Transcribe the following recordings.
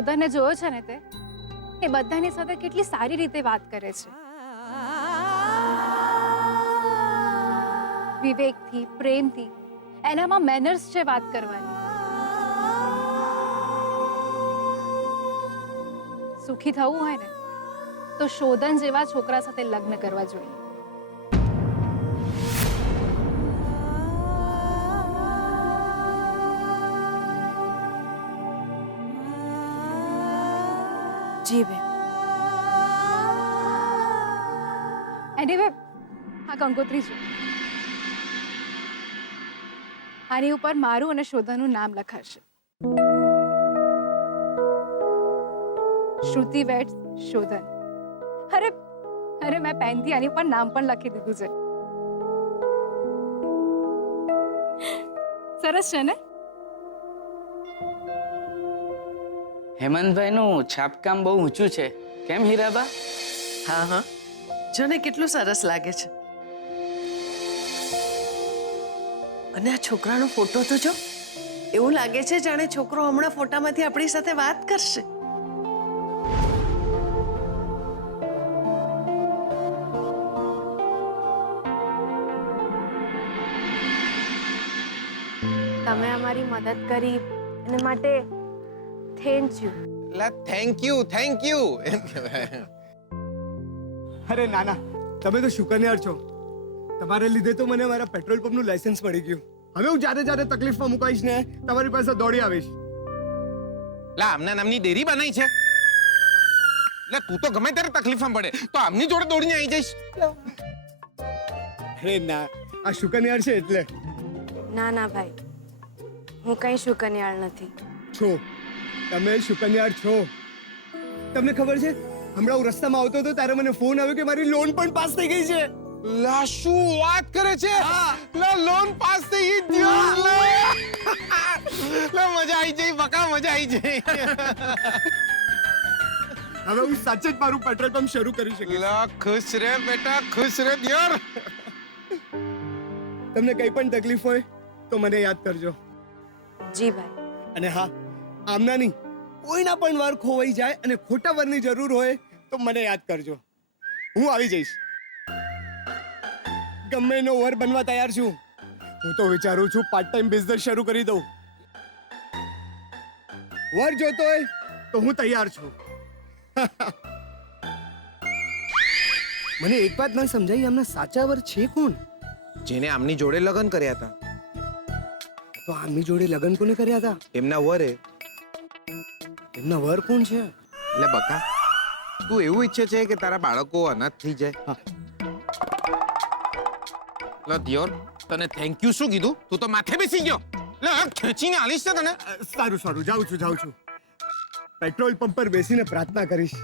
શોધનને જોયો છે ને તે એ બધાની સાથે કેટલી સારી રીતે વાત કરે છે, વિવેકથી, પ્રેમથી. એનામાં મેનર્સ છે વાત કરવાની. સુખી થવું હોય ને તો શોધન જેવા છોકરા સાથે લગ્ન કરવા જોઈએ. જી બેન. એનીવે આ કંકોત્રી છે. આની ઉપર મારું અને શોધનનું નામ લખાશે. શ્રુતિ વેટ્સ શોધન. અરે મેં પેનથી આની પર નામ પણ લખી દીધું છે. સરસ છે ને? હેમંતભાઈનું છાપકામ બહુ ઊંચું છે, કેમ હીરાબા? હા હા, જો ને કેટલું સરસ લાગે છે. અને આ છોકરાનો ફોટો તો જો, એવું લાગે છે જાણે છોકરો હમણાં ફોટામાંથી આપણી સાથે વાત કરશે. તમે અમારી મદદ કરી એને માટે થેન્ક યુ. લા થેન્ક યુ. અરે નાના, તમે તો શુકનિયાર છો. તમારા લીધે તો મને મારા પેટ્રોલ પંપનું લાયસન્સ મળી ગયું. હવે હું જ્યારે તકલીફમાં મુકાઈશ ને તમારી પાસે દોડી આવીશ. લા આમના નામની ડેરી બનાવી છે. લા તું તો ગમે ત્યારે તકલીફમાં પડે તો આમની જોડે દોડીને આવી જઈશ. અરે ના, આ શુકનિયાર છે એટલે. ના ના ભાઈ, હું કઈ શુકનિયાળ નથી. છો, તમે શુકનિયાર છો. તમને ખબર છે, હમણાં હું રસ્તામાં આવતો હતો ત્યારે મને ફોન આવ્યો કે મારી લોન પણ પાસ થઈ ગઈ છે. લા શું વાત કરે છે? લા લોન પાસ થઈ ગઈ દિયોર. લા મજા આવી જઈ બકા, મજા આવી જઈ. હવે હું સાચે જ મારું પેટ્રોલ પંપ શરૂ કરી શકીશ. લા ખુશ રે બેટા, ખુશ રે દિયોર. તમને કઈ પણ તકલીફ હોય તો મને યાદ કરજો. જી ભાઈ. અને હા, આમના નહીં, કોઈના પણ વાર ખોવાઈ જાય અને ખોટા વરની જરૂર હોય તો મને યાદ કરજો. હું આવી જઈશ. ગમે એનો વર બનવા તૈયાર છું. હું તો વિચારું છું પાર્ટ ટાઈમ બિઝનેસ શરૂ કરી દઉં. વર જોતો હોય તો હું તૈયાર છું. મને એક વાત ન સમજાઈ, આમના સાચા વર છે કોણ? જેને આમની જોડે લગ્ન કર્યા હતા. તો આમની જોડે લગ્ન કોને કર્યા હતા? એમના વરે. એમના વર કોણ છે? એટલે બકા, તું એવું ઈચ્છે છે કે તારા બાળકો અનાથ થઈ જાય? લો દિયોર, તને થેન્ક યુ શું કીધું? તું તો માથે બેસી ગયો. લે ખેંચીને આલીશ છે તને. સારું, જાઉં છું. પેટ્રોલ પંપ પર બેસીને પ્રાર્થના કરીશ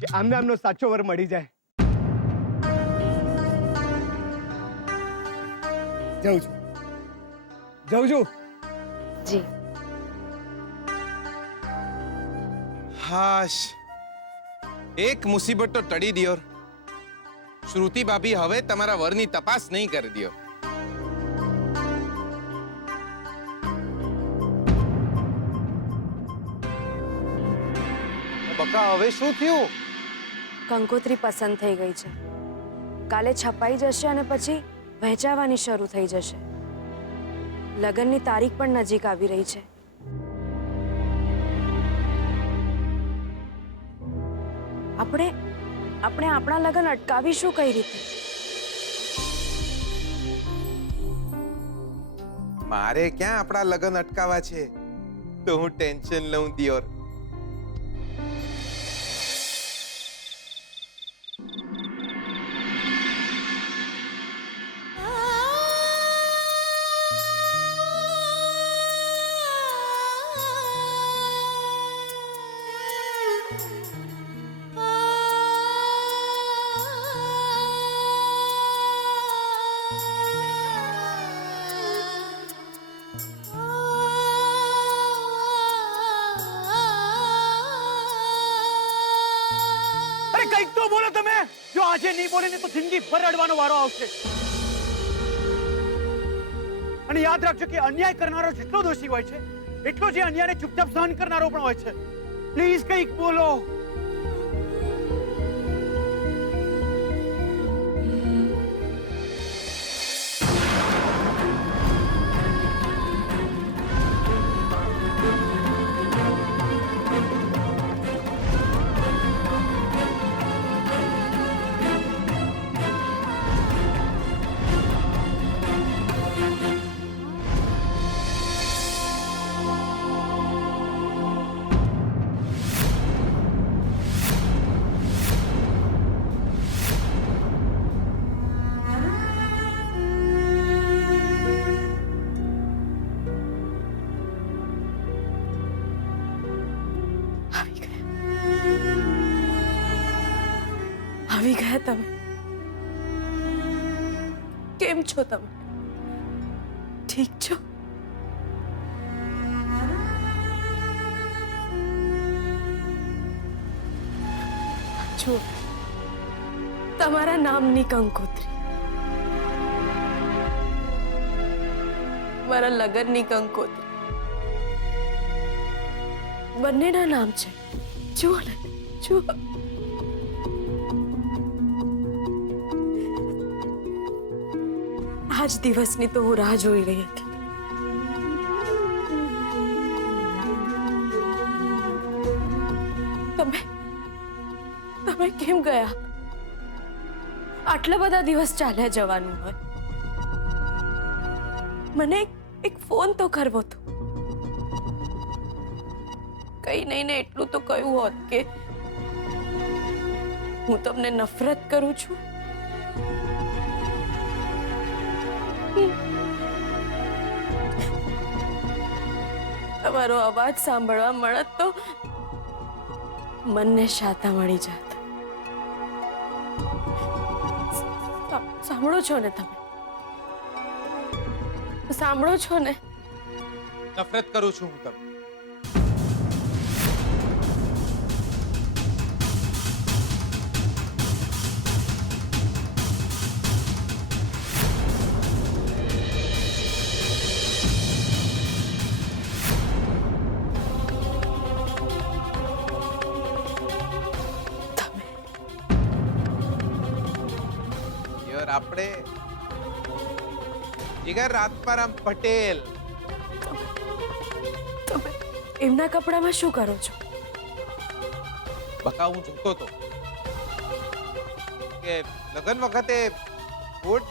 કે આમને આમનો સાચો વર મળી જાય. જાઉં છું. જી. હાશ, એક મુસીબત તો ટળી દિયોર. શ્રુતિ ભાભી હવે તમારા વરની તપાસ નહીં કરી દિયો. બકા હવે શું થયું? કંકોત્રી પસંદ થઈ ગઈ છે. કાલે છપાઈ જશે અને પછી વહેંચાવાની શરૂ થઈ જશે. લગ્નની તારીખ પણ નજીક આવી રહી છે. આપણે આપણા લગ્ન અટકાવીશું કઈ રીતે? મારે ક્યાં આપણા લગ્ન અટકાવા છે? તો હું ટેન્શન લઉં દિયોર. કંઈક તો બોલો તમે. જો આજે નહીં બોલે ને તો જિંદગી ભર રડવાનો વારો આવશે. અને યાદ રાખજો કે અન્યાય કરનારો જેટલો દોષી હોય છે એટલો જે અન્યાયને ચૂપચાપ સહન કરનારો પણ હોય છે. પ્લીઝ કંઈક બોલો. આવી ગયા તમે. કેમ છો તમે? ઠીક છો? છો તમારા નામની કંકોત્રી, મારા લગ્નની કંકોત્રી, બંનેના નામ છે. જુઓ ને, જુઓ. આજ દિવસની તો હું રાહ જોઈ રહી હતી. તમે કેમ ગયા? આટલા બધા દિવસ ચાલ્યા જવાનું હોય, મને એક ફોન તો કરવો હતો. કઈ નહીં ને એટલું તો કહ્યું હોત કે હું તમને નફરત કરું છું. તમારો અવાજ સાંભળવા મળત તો મનને શાતા મળી જાત. સાંભળો છો ને તમે? સાંભળો છો ને? નફરત કરું છું હું તમને. આપણે જીગર રાતપારામ પટેલ. તમે એમના કપડામાં શું કરો છો? બકા હું જોતો તો કે લગન વખતે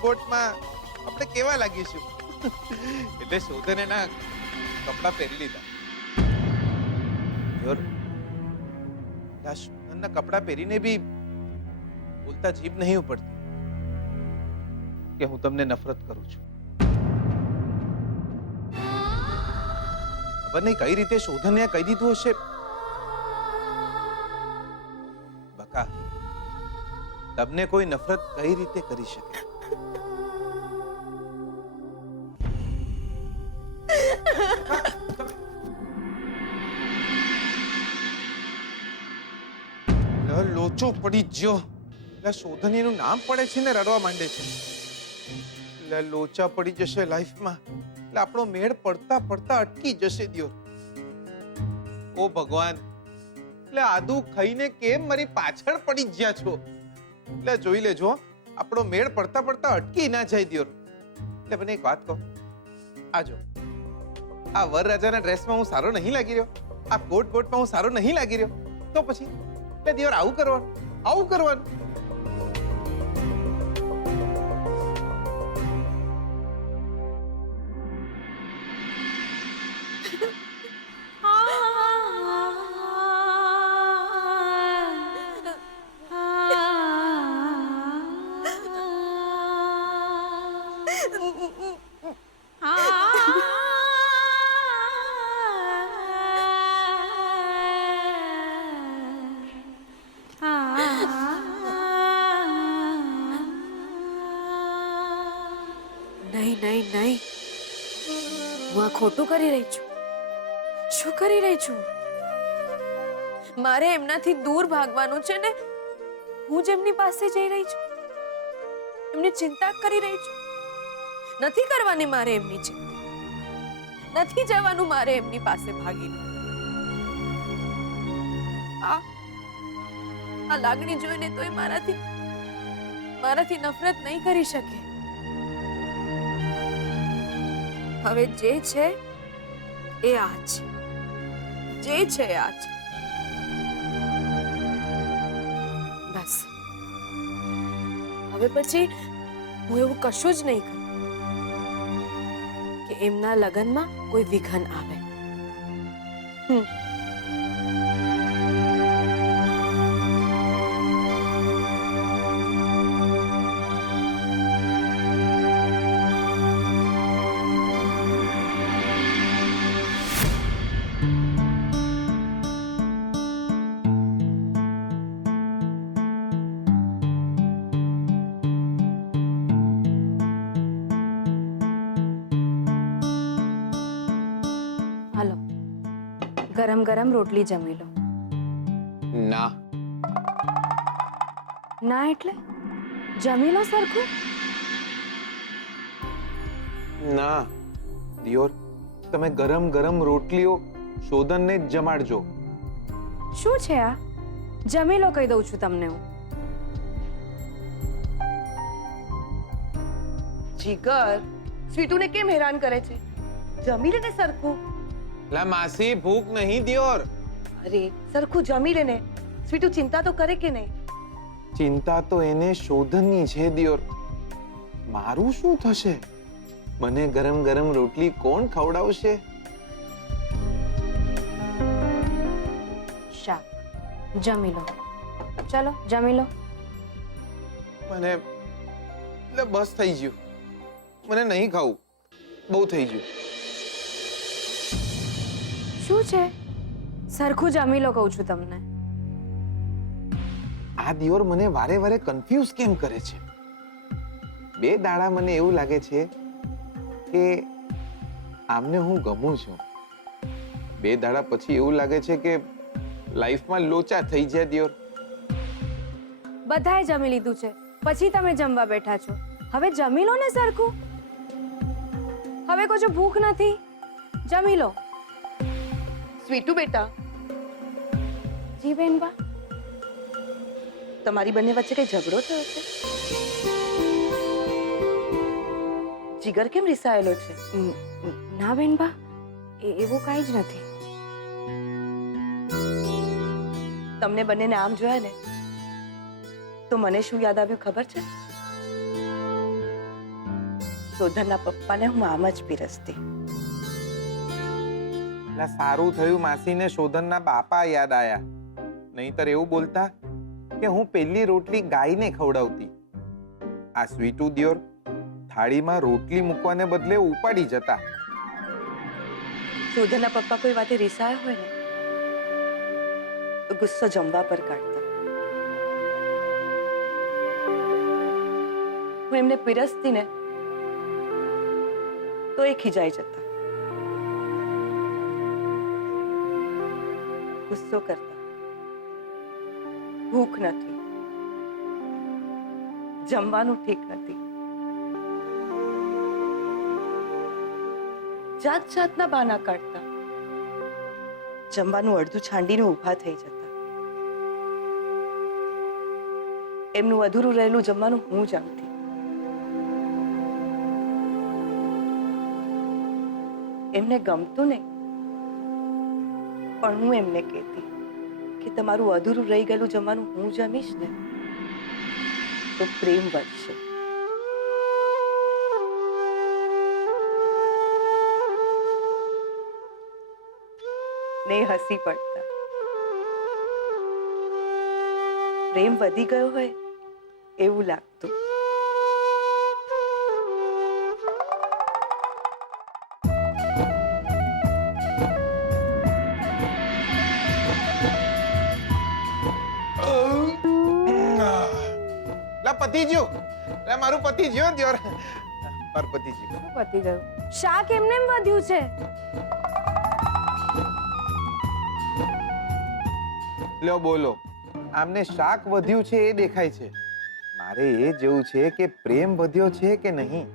બોટમાં આપણે કેવા લાગીશું એટલે શોધન એના કપડા પહેરી લીધા. શોધનના કપડા પહેરીને બી બોલતા જીભ નહીં ઉપડતી કે હું તમને નફરત કરું છું. ખબર નહીં કઈ રીતે શોધને કહી દીધું હશે. બકા તમને કોઈ નફરત કઈ રીતે કરી શકે? લોચો પડી ગયો. શોધન એનું નામ પડે છે ને રડવા માંડે છે. લોચા પડી જશે લાઈફમાં એટલે આપણો મેળ પડતા પડતા અટકી જશે દિયો. ઓ ભગવાન, એટલે આદુ ખાઈને કેમ મારી પાછળ પડી ગયા છો? એટલે જોઈ લેજો આપણો મેળ પડતા પડતા અટકી ના જાય દિયો. એટલે મને એક વાત કહો, આજો આ વરરાજાના ડ્રેસમાં હું સારો નહીં લાગી રહ્યો, આ કોટમાં હું સારો નહીં લાગી રહ્યો, તો પછી એટલે દિયોર આવું કરવાનું. નહીં, હું આ ખોટું કરી રહી છું. શું કરી રહી છું? મારે એમનાથી દૂર ભાગવાનું છે ને હું જ એમની પાસે જઈ રહી છું, એમની ચિંતા કરી રહી છું. નથી કરવાની મારે એમની ચિંતા. નથી જવાનું મારે એમની પાસે ભાગીને. આ લાગણી જોઈને તોય મારાથી નફરત નહીં કરી શકે. હવે જે છે એ આ છે, જે છે આ છે. બસ હવે પછી હું એવું કશું જ નહીં કરું કે એમના લગ્નમાં કોઈ વિઘન આવે. હાલો, ગરમ ગરમ રોટલી જમી લો. ના ના એટલે જમી લો સરખું. ના દિયોર, તમે ગરમ ગરમ રોટલીઓ શોધનને જ જમાડજો. શું છે આ? જમી લો કહી દઉં છું તમને હું. જીગર, સ્વીટુને કેમ હેરાન કરે છે? જમી લે ને સરખું. લા માસી, ભૂખ નહીં દિયોર. અરે સરખું જમી લે ને. સ્વીટુ ચિંતા તો કરે કે નહીં? ચિંતા તો એને શોધનની છે દિયોર. મારું શું થશે? મને ગરમ ગરમ રોટલી કોણ ખવડાવશે? શાક જમી લો. ચલો જમી લો. મને એટલે બસ થઈ ગયું. મને નહીં ખાવું, બહુ થઈ ગયું. શું છે? સરખું જમી લો કહું છું તમને. આ દિયોર મને વારે વારે કન્ફ્યુઝ કેમ કરે છે? બે દાડા મને એવું લાગે છે કે આમને હું ગમું છું. બે દાડા પછી એવું લાગે છે કે લાઈફમાં લોચા થઈ જાય દિયોર. બધાએ જમી લીધું છે, પછી તમે જમવા બેઠા છો. હવે જમી લો ને સરખું. હવે કોઈ ભૂખ નથી, જમી લો. સ્વીટુ બેટા, જી બેનબા. તમારી બંને વચ્ચે કઈ ઝઘડો થયો છે? જીગર કેમ રિસાયેલો છે? ના બેનબા, એવું કાંઈ જ નથી. તમને બંનેને આમ જોયા ને તો મને શું યાદ આવ્યું ખબર છે? શોધનના પપ્પાને હું આમ જ પીરસતી. સારું થયું માસીને શોધનના બાપા યાદ આયા. નહીંતર એવું બોલતા કે હું પહેલી રોટલી ગાયને ખવડાવતી. આ સ્વીટુ દિયોર થાળીમાં રોટલી મૂકવાને બદલે ઉપાડી જતા. શોધનના પપ્પા કોઈ વાતે રિસાયા હોય ને તો ગુસ્સો જમવા પર કાઢતા. હું એમને પીરસતી ને તો એ ખીજાઈ જતા, ગુસ્સો કરતા. ભૂખ નથી, જમવાનું ઠીક નથી, જાત જાતના બહાના કાઢતા. જમવાનું અડધું છાંડીને ઊભા થઈ જતા. એમનું અધૂરું રહેલું જમવાનું હું જમતી. એમને ગમતું નહીં, પણ હું એમને કહેતી કે તમારું અધૂરું રહી ગયેલું જમવાનું હું જમીશ ને તો પ્રેમ વધશે. ને હસી પડતા. પ્રેમ વધી ગયો હોય એવું લાગતું. પતિ જ્યો, મારું પતિ જ્યો દિયોર. મારું પતિ જ્યો. પતી ગયું. શાક એમને એમ વધ્યું છે. લ્યો બોલો, આમને શાક વધ્યું છે એ દેખાય છે. મારે એ જોવું છે કે પ્રેમ વધ્યો છે કે નહીં.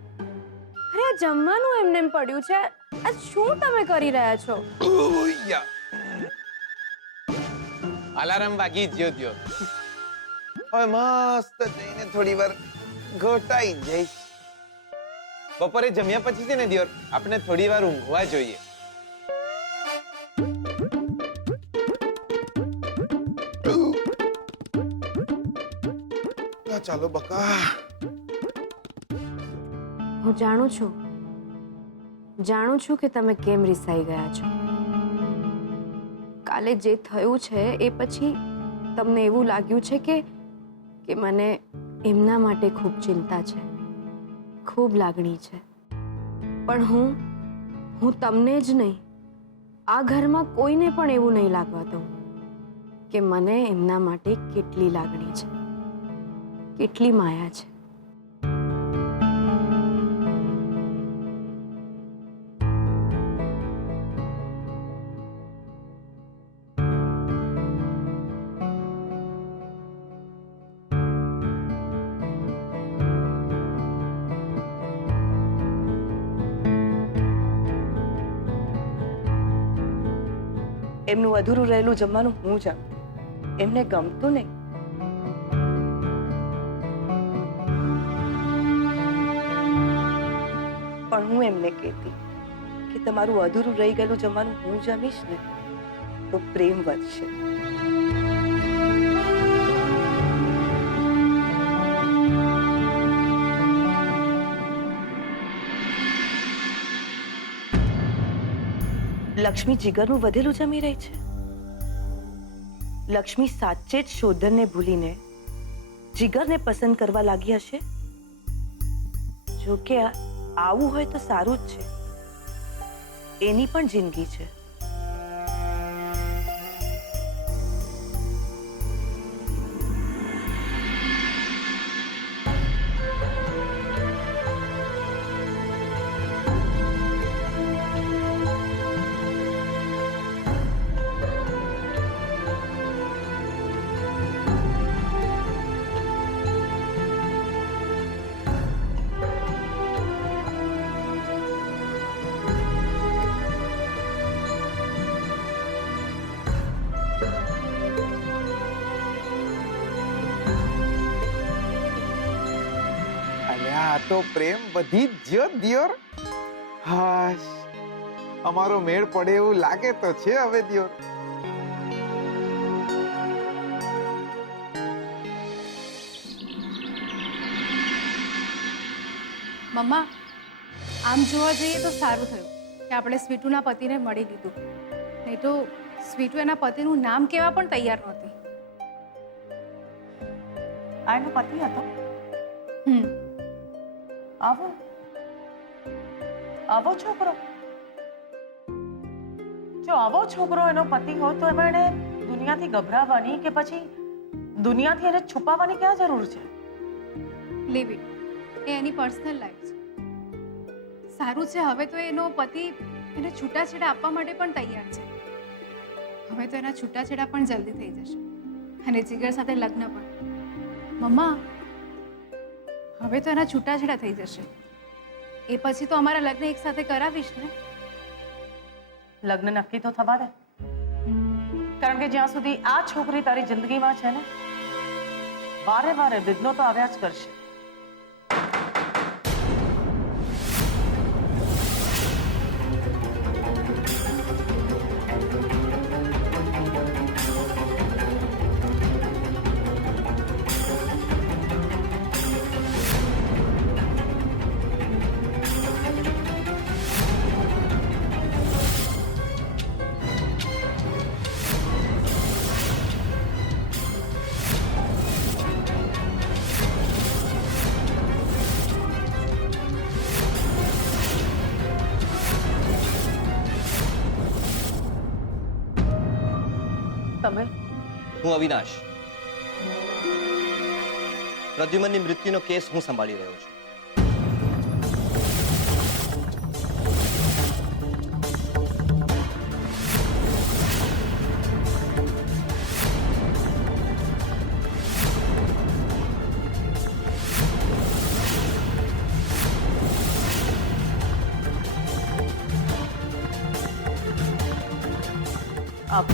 અરે આ જમવાનું એમને એમ પડ્યું છે. આ શું તમે કરી રહ્યા છો? અલાર્મ વાગી જ્યો દ્યો. હવે મસ્ત જઈને થોડી વાર ઘોટાઈ જઈશ. બપોરે જમ્યા પછી છે ને દિયોર, આપણે થોડી વાર ઊંઘવા જોઈએ. ચાલો બકા. હું જાણું છું કે તમે કેમ રિસાઈ ગયા છો. કાલે જે થયું છે એ પછી તમને એવું લાગ્યું છે કે મને એમના માટે ખૂબ ચિંતા છે, ખૂબ લાગણી છે. પણ હું તમને જ નહીં, આ ઘરમાં કોઈને પણ એવું નહીં લાગવા દઉં કે મને એમના માટે કેટલી લાગણી છે, કેટલી માયા છે. એમનું અધૂરું રહેલું જમવાનું હું જમ. એમને ગમતું નહીં. પણ હું એમને કહેતી કે તમારું અધૂરું રહી ગયેલું જમવાનું હું જમીશ ને તો પ્રેમ વધશે. લક્ષ્મી જીગરનું વધેલું જમી રહી છે. લક્ષ્મી સાચે જ શોધનને ભૂલીને જીગરને પસંદ કરવા લાગી હશે. જો કે આવું હોય તો સારું જ છે. એની પણ જિંદગી છે. આ તો પ્રેમ વધી જ જ્યો દિયોર. હાશ, અમારો મેળ પડે એવું લાગે તો છે હવે દિયોર. મમ્મા, આમ જોવા જઈએ તો સારું થયું કે આપણે સ્વીટુના પતિને મળી લીધું. નહીં તો સ્વીટુ એના પતિનું નામ કહેવા પણ તૈયાર નહોતી. આ એનો પતિ હતો. આવો છોકરો. જો આવો છોકરો એનો પતિ હોય તો એમાં એને દુનિયાથી ગભરાવાની કે પછી દુનિયાથી એને છુપાવવાની ક્યાં જરૂર છે? લીવ ઇટ, એ એની પર્સનલ લાઈફ છે. સારું છે, હવે તો એનો પતિ એને છૂટાછેડા આપવા માટે પણ તૈયાર છે. હવે તો એના છૂટાછેડા પણ જલ્દી થઈ જશે અને જીગર સાથે લગ્ન પણ. મમ્મા, હવે તો એના છૂટાછેડા થઈ જશે. એ પછી તો અમારા લગ્ન એક સાથે કરાવીશ ને? લગ્ન નક્કી તો થવા દે. કારણ કે જ્યાં સુધી આ છોકરી તારી જિંદગીમાં છે ને, વારે વારે વિઘ્નો તો આવ્યા જ કરશે. તમે હું અવિનાશ. પ્રદ્યુમનની મૃત્યુનો કેસ હું સંભાળી રહ્યો છું. આપ